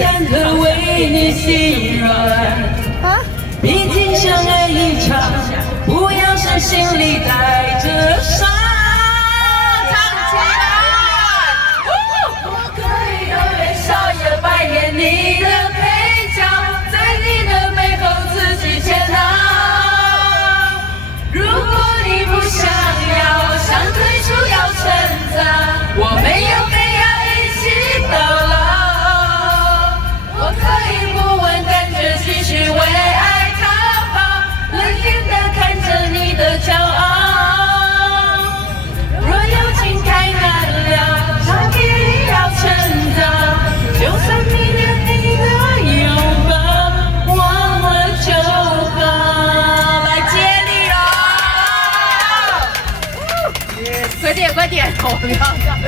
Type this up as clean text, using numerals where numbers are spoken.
忐忑为你心软。毕竟相爱一场，不要是心里带着伤。我可以永远笑也扮演你的配角，在你的背后自己潜逃。如果你不想要，想退出要成长，我们有没有一起到老？我可以不问，但却继续为爱逃跑，冷眼地看着你的骄傲。若有情太难了，差别要成长，就算你连你的拥抱忘了就好。来接力喽！快点，快点，我不要这样。